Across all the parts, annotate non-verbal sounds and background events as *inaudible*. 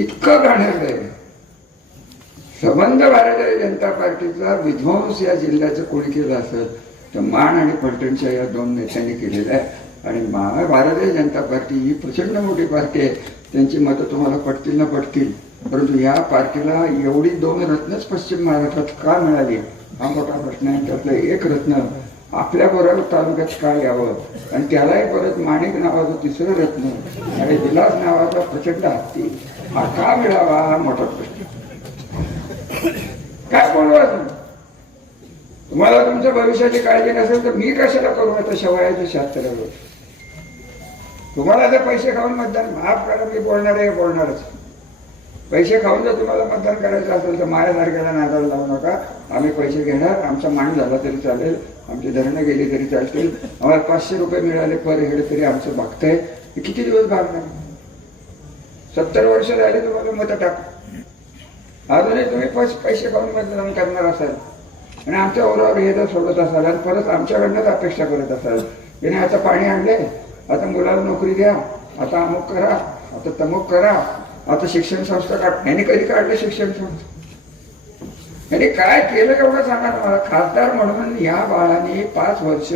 इतकं घाणेरडं आहे. संबंध भारतीय जनता पार्टीचा. विध्वंस या जिल्ह्याचं कोणी केलं असेल तर मान आणि फलटणच्या या दोन नेत्यांनी केलेलं आहे. आणि भारतीय जनता पार्टी ही प्रचंड मोठी पार्टी आहे. त्यांची मतं तुम्हाला पटतील ना पटतील. परंतु या पार्टीला एवढी दोन रत्नच पश्चिम महाराष्ट्रात का मिळाली? हा मोठा प्रश्न आहे. त्यातलं एक रत्न आपल्या बरोबर तालुक्यात का यावं? आणि त्यालाही परत माणिक नावाचं तिसरं रत्न आणि विलास नावाचा प्रचंड हत्ती. हा का मिळावा? हा मोठा प्रश्न. काय बोलवा तुम्ही तुम्हाला तुमच्या भविष्याची काळजी नसेल तर मी कशाला करू? आता शेवयाच्या शास्त्रावर. तुम्हाला जर पैसे खाऊन मतदान माफ करा मी बोलणार आहे बोलणारच. पैसे खाऊन जर तुम्हाला मतदान करायचं असेल तर माझ्यासारख्याला नादाला लावू नका. आम्ही पैसे घेणार आमचा मान झाला तरी चालेल. आमची धरणं गेली तरी चालतील. आम्हाला पाचशे रुपये मिळाले पर हेड तरी आमचं भागतंय किती दिवस भागणार? सत्तर वर्ष झाले तुम्हाला मतं टाक. अजूनही तुम्ही पैसे पैसे खाऊन मतदान करणार असाल. आणि आमच्या ओरावर हे जर सोडत असाल आणि परत आमच्याकडनंच अपेक्षा करत असाल. याने आता पाणी आणले. आता मुलाला नोकरी द्या. आता अमुक करा. आता तमुक करा. आता शिक्षण संस्था काढ. यांनी कधी काढलं शिक्षण संस्था? यांनी काय केलं एवढं सांगा ना मला. खासदार म्हणून या बाळाने पाच वर्ष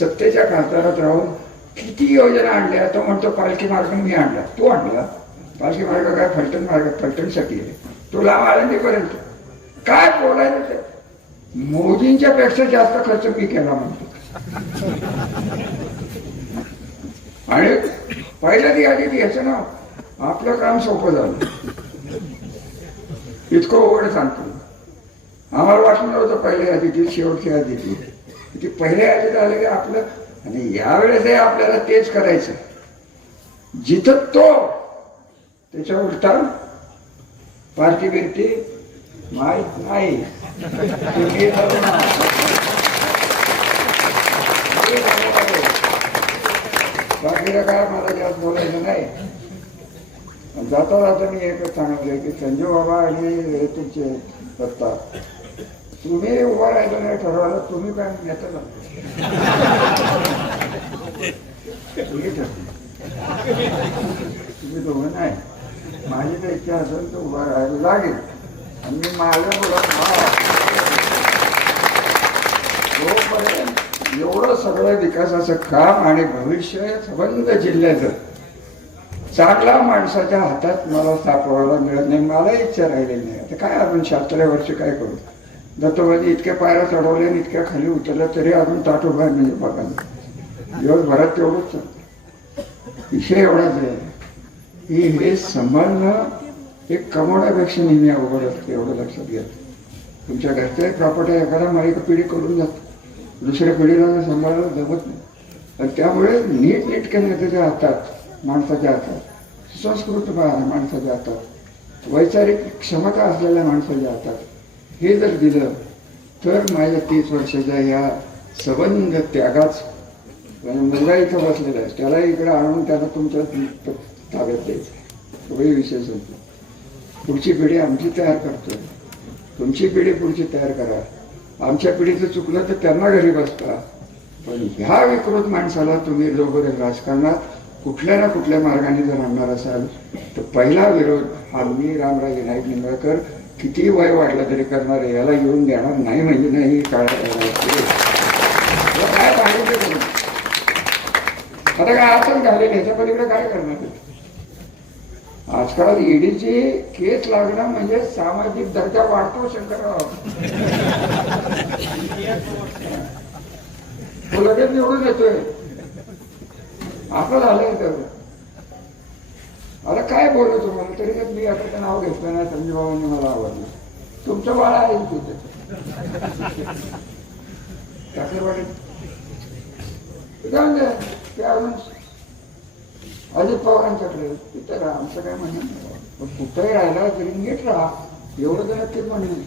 सत्तेच्या खासदारात राहून किती योजना आणल्या? तो म्हणतो पालखी मार्ग मी आणला. तू आणला. पालखी मार्ग काय फलटण मार्ग फलटणसाठी आहे. तो लांब आळंदीपर्यंत. काय बोलायचं ते? मोदींच्या पेक्षा जास्त खर्च मी केला म्हणतो. आणि पहिल्या ती आधी याचं नाव आपलं काम सोपं झालं. इतकं ओढ सांगतो. आम्हाला वाटलं नव्हतं पहिल्या आधीची शेवटची आधीची ती पहिल्या यादीत आलं की आपलं आणि यावेळेस हे आपल्याला तेच करायचं. जिथं तो त्याच्या उलटा पार्टी बिरती माहीत नाही. तुम्ही बाकीचं काय मला जास्त बोलायचं नाही. जाता जाता मी एकच सांगितलं की संजय बाबा आणि तुमचे दत्ता तुम्ही उभा राहायचं नाही ठरवलं तुम्ही काय नेता तुम्ही ठरवा. तुम्ही दोघं नाही. माझी तर इच्छा असेल तर उभा राहायला लागेल. आणि मी माझ्या जोपर्यंत एवढं सगळं विकासाचं काम आणि भविष्य संबंध जिल्ह्याचं चांगला माणसाच्या हातात मला सापडायला मिळत नाही मला इच्छा राहिलेली नाही. आता काय अजून शास्त्रीय वर्ष काय करू? दत्तोबाजी इतक्या पायऱ्या चढवल्या आणि इतक्या खाली उतरल्या तरी अजून ताटोबा म्हणजे बघा. दिवसभरात तेवढंच विषय एवढाच आहे. की हे सांभाळणं हे कमवण्यापेक्षा नेहमी अवघड असतं एवढं लक्षात घ्या. तुमच्या घरच्या एक प्रॉपर्टी एखादा मला पिढी करून जात. दुसऱ्या पिढीला सांभाळायला जमत नाही. आणि त्यामुळे नीट नेटक्या नेत्याच्या हातात माणसाच्या हातात संस्कृत माणसाच्या हातात. वैचारिक क्षमता असलेल्या माणसाच्या हातात. हे जर दिलं तर माझ्या तीस वर्षाच्या या संबंध त्यागाच मुलगा इथं बसलेला आहे. त्याला इकडे आणून त्याला तुमच्या ताब्यात द्यायचं. सगळे विषय संपले. पुढची पिढी आमची तयार करतोय. तुमची पिढी पुढची तयार करा. आमच्या पिढीचं चुकलं तर त्यांना घरी बसता पण ह्या विकृत माणसाला तुम्ही जोपर्यंत राजकारणात कुठल्या ना कुठल्या मार्गाने जर आणणार असाल तर पहिला विरोध हा मी रामराजे नाईक निंबाळकर किती वय वाढलं तरी करणार आहे याला येऊन देणार नाही म्हणजे नाही काय काय सांगितलं आता काय आसन घालेल ह्याच्या पलीकडे काय करणार आजकाल ईडीची केस लागणं म्हणजे सामाजिक दर्जा वाढतो शंकरराव. तो लगेच निवडून येतोय. असं झालंय तर. आता काय बोलू तुम्हाला? तरी पण मी आता ते नाव घेतलं नाही संजय भाऊंनी मला आवडलं. तुमचं बाळ आहे तिथे. टाकरवाडीत जाऊन द्या. ते अजून अजित पवारांच्याकडे तिथे राहा आमचं काय म्हणणं पण कुठेही राहिला तरी नीट राहा. एवढं तर नक्कीच म्हणणं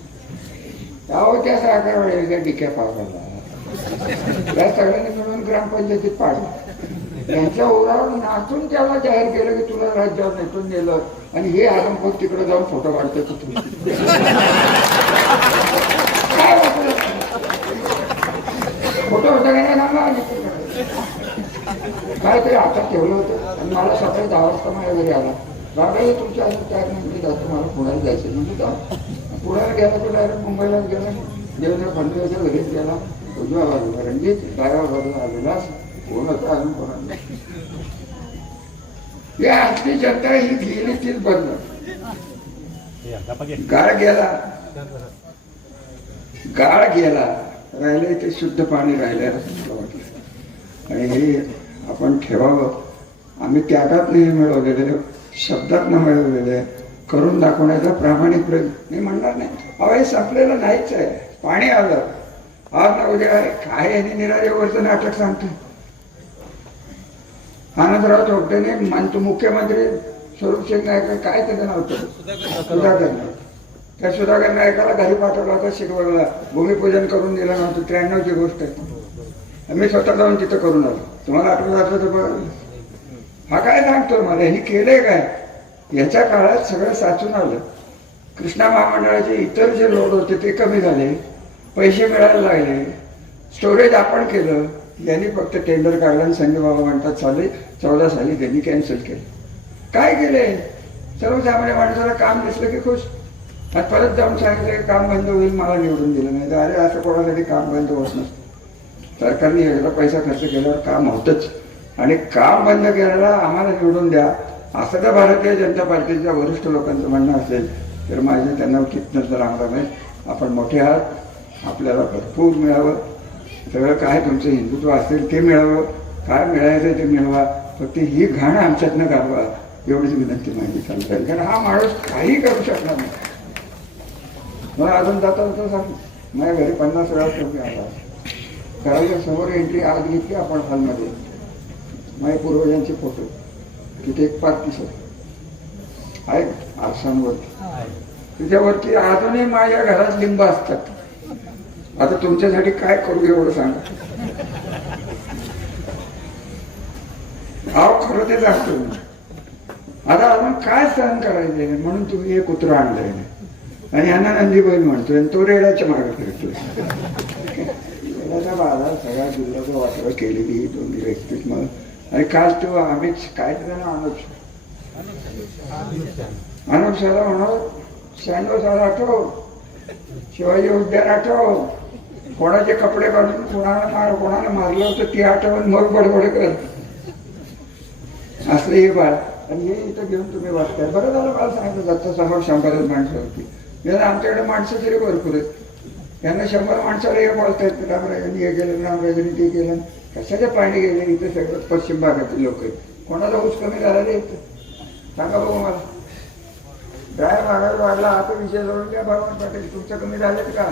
त्यावर त्या सहकार वेळेला डिक्या पावसाला. या सगळ्यांनी मिळून ग्रामपंचायतीत पाडला. त्यांच्या ओरावर नाचून त्याला जाहीर केलं की तुला राज्यावर नेटून नेलं आणि हे आलमपूर तिकडे जाऊन फोटो काढतो कुठून फोटो होता का नाही सांगा आणि तरी हातात ठेवलं होतं. आणि मला सकाळी दहा वाजता माझ्या घरी आला. बाबा तुमच्या असं काय नाही मी जातो मला पुण्याला जायचं म्हणजे जा पुण्याला गेला तो डायरेक्ट मुंबईला गेला. देवेंद्र फडणवीसच्या घरीच गेला. उजव्या बाजूला रणजित डाव्या बाजूला आलेला कोण होता अजून कोणा या आजची जनता ही गेली तीच बदल गाळ गेला. गाळ गेला. राहिले ते शुद्ध पाणी राहिले असं वाटलं आणि हे आपण ठेवावं. आम्ही त्यागात नाही मिळवलेले शब्दात न मिळवलेले. करून दाखवण्याचा प्रामाणिक प्रयत्न मी म्हणणार नाही. अहो हे संपलेलं नाहीच आहे. पाणी आलं. आज ना उद्या आहे. काय यांनी निराजेवरचं नाटक सांगतो आनंदराव चौकटेने मानतो मुख्यमंत्री स्वरूप सिंग नायक काय त्याचं नाव सुधाकर त्या सुधाकर नायकाला घरी पाठवला होता शिकवला भूमिपूजन करून दिलं नव्हतं. त्र्याण्णवची गोष्ट आहे. मी स्वतः जाऊन तिथं करून आलो. तुम्हाला आठवत असलं तर बघ हा काय सांगतो मला? हे केलंय काय? याच्या काळात सगळं साचून आलं. कृष्णा महामंडळाचे इतर जे लोड होते ते कमी झाले. पैसे मिळायला लागले. स्टोरेज आपण केलं. यांनी फक्त टेंडर काढलं आणि संजय बाबा म्हणतात साली चौदा साली त्यांनी कॅन्सल केलं. काय केले सर्वसामान्य माणसाला काम दिसलं की खुश. आणि परत जाऊन सांगितलं की काम बंद होईल मला निवडून दिलं नाही. तर अरे असं कोणासाठी काम बंद होत नसतं. सरकारने एवढा पैसा खर्च केल्यावर काम होतच. आणि काम बंद केल्याला आम्हाला निवडून द्या. असं तर भारतीय जनता पार्टीच्या वरिष्ठ लोकांचं म्हणणं असेल तर माझे त्यांना कितनंच तर आम्हाला माहीत आपण मोठे आहात आपल्याला भरपूर मिळावं. सगळं काय तुमचं हिंदुत्व असेल ते मिळावं काय मिळायचं ते मिळवा. फक्त ही घाण आमच्यातनं घालवा एवढीच विनंती माझी चालू कारण हा माणूस काही करू शकणार नाही. मला अजून जाता जाता सांग. माझ्या घरी पन्नास वेळा रुपये आला. घराच्या समोर एंट्री आत घेतली आपण हॉलमध्ये माझ्या पूर्वजांचे फोटो तिथे एक पार्क दिसत. आहे आरसांवरती त्याच्यावरती अजूनही माझ्या घरात लिंब असतात. आता तुमच्यासाठी काय करू एवढं सांगा. अहो खरं ते सांगतो मी. आता आपण काय सहन करायचे म्हणून तुम्ही हे कुत्र आणलंय. आणि यांना नंदी बैल म्हणतोय आणि तो रेड्याच्या मागे फिरतोय. रेड्याचा बाजार सगळ्या जिल्ह्याचं वाटलं केलेली ही दोन्ही व्यक्तीत मग आणि काल तो आम्हीच काय त्याचं अनुप अनुप साला म्हणून शहाण्णव सर आठव शिवाजी उद्यान आठव कोणाचे कपडे काढून कोणाला मार कोणाला मारलं होतं ते आठवण मग बडबड करत असं हे बाळ. आणि हे इथं घेऊन तुम्ही वाचताय बरं झालं मला सांगितलं. जातं समोर शंभरच माणसं होती. आमच्याकडे माणसं तरी भरपूर आहेत. त्यांना शंभर माणसाला हे बोलतायत रामराजांनी हे केलं रामराजांनी ते केलं. कशाच्या पाणी गेले इथे सगळं पश्चिम भागातील लोक आहेत. कोणाला ऊस कमी झाला रे इथं? सांगा बघू मला. ड्राय मागायला वाढला आता विषय जोडून द्या भगवान पाटील तुमचं कमी झालेत का?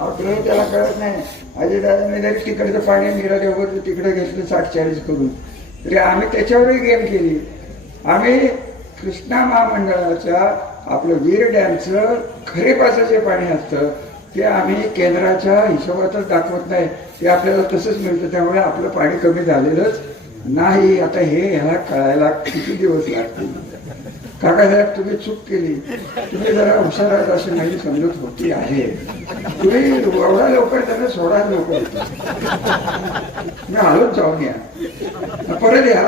अहो ते त्याला कळत नाही. अजय दादाने जरी तिकडचं पाणी नीरज वगैरे तिकडे घेतलं साठ चाळीस करून. तरी आम्ही त्याच्यावरही गेम केली. आम्ही कृष्णा महामंडळाच्या आपलं वीर डॅमचं खरीपाचं पासाचे पाणी असतं ते आम्ही केंद्राच्या हिशोबातच दाखवत नाही. ते आपल्याला तसंच मिळतं. त्यामुळे आपलं पाणी कमी झालेलंच नाही. आता हे ह्याला कळायला किती दिवस लागतील? काकासाहेब तुम्ही चूक केली. तुम्ही जरा हुशार आहात अशी माझी समजूत होती आहे. तुम्ही एवढा लवकर त्यांना सोडा लवकर मी आलोच जाऊन या. परत या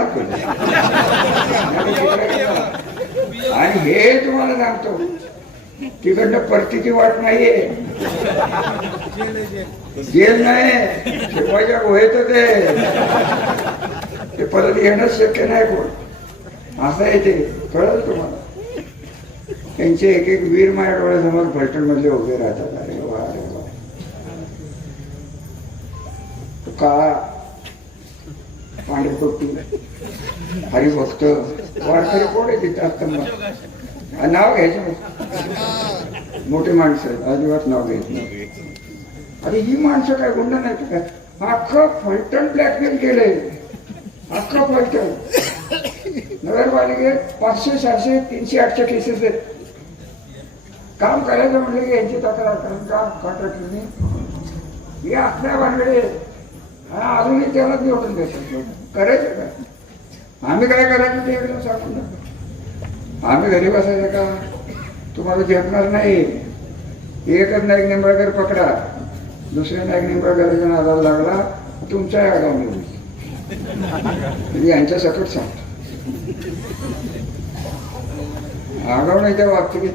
आणि हे तुम्हाला सांगतो. तिकडनं परतीची वाट नाहीये. जेल नाही शिवाच्या गुहेत ते ते परत येणं शक्य नाही कोण. असं आहे ते. कळलं तुम्हाला? त्यांचे एक एक वीर माझ्या डोळ्यासमोर फलटण मधले उभे राहतात. अरे वा अरे वा. का पांढरपट्टी हरिभक्त वारकरी कोण आहे तिथे? असताना नाव घ्यायचं मोठी माणसं आहेत अजिबात नाव घेत नाही अरे ही माणसं काय गुंड नाही का? काय अख्खं फलटण ब्लॅकमेल केलंय. अख्खं फलटण. नगरपालिकेत पाचशे सहाशे तीनशे आठशे केसेस आहेत. काम करायचं म्हटलं की यांची तक्रार कारण का कॉन्ट्रॅक्टरने हे असल्या भानगडे हा अजूनही त्यालाच निवडून द्यायचं करायचं काय आम्ही काय करायचं ते एकदम सांगून टाकू. आम्ही घरी बसायचं का? तुम्हाला झेपणार नाही. एकच नाईक निंबाळकर पकडा. दुसऱ्या नाईक निंबाळकराच्या नादाला लागला तुमचा आगावमध्ये होईल. यांच्या सकट सांगतो. आगावण्याच्या बाबतीत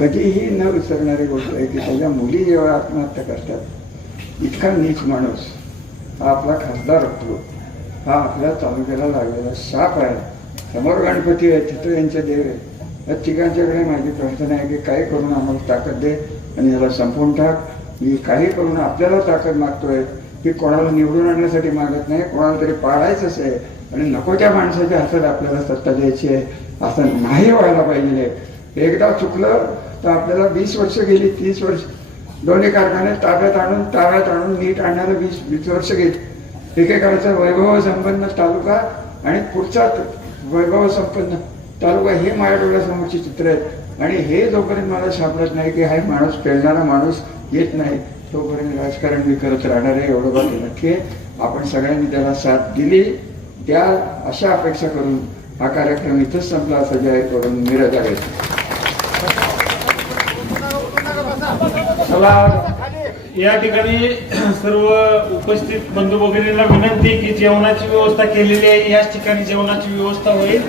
कधीही न विसरणारी गोष्ट आहे की त्याच्या मुली जेव्हा आत्महत्या करतात इतका नीच माणूस हा आपला खासदार असतो हा आपल्या तालुक्याला लागलेला साप आहे. समोर गणपती आहे तिथं यांचे देव आहे. या तिघांच्याकडे माझी प्रार्थना आहे की काय करून आम्हाला ताकद दे आणि याला संपवून टाक. मी काही करून आपल्याला ताकद मागतोय. की कोणाला निवडून आणण्यासाठी मागत नाही कोणाला तरी पाळायचंच आहे आणि नको त्या माणसाच्या हातात आपल्याला सत्ता द्यायची आहे असं नाही व्हायला पाहिजे. एकदा चुकलं तर आपल्याला वीस वर्ष गेली तीस वर्ष. दोन्ही कारखाने ताब्यात आणून ताब्यात आणून नीट आणायला वीस वीस वर्ष गेली. एकेकाळचा वैभव संपन्न तालुका आणि पुढचा वैभव संपन्न तालुका हे माझ्या डोळ्यासमोरचे चित्र आहेत. आणि हे जोपर्यंत मला सापडत नाही की हा माणूस पेलणारा माणूस येत नाही तोपर्यंत राजकारण मी करत राहणार आहे एवढं बाकी नक्की आपण सगळ्यांनी त्याला साथ दिली. त्या अशा अपेक्षा करून हा कार्यक्रम इथंच संपला. असं जाहीर करून मी आहे. चला. या ठिकाणी *clears throat* सर्व उपस्थित बंधू भगिनींना विनंती की जेवणाची व्यवस्था केलेली आहे. याच ठिकाणी जेवणाची व्यवस्था होईल.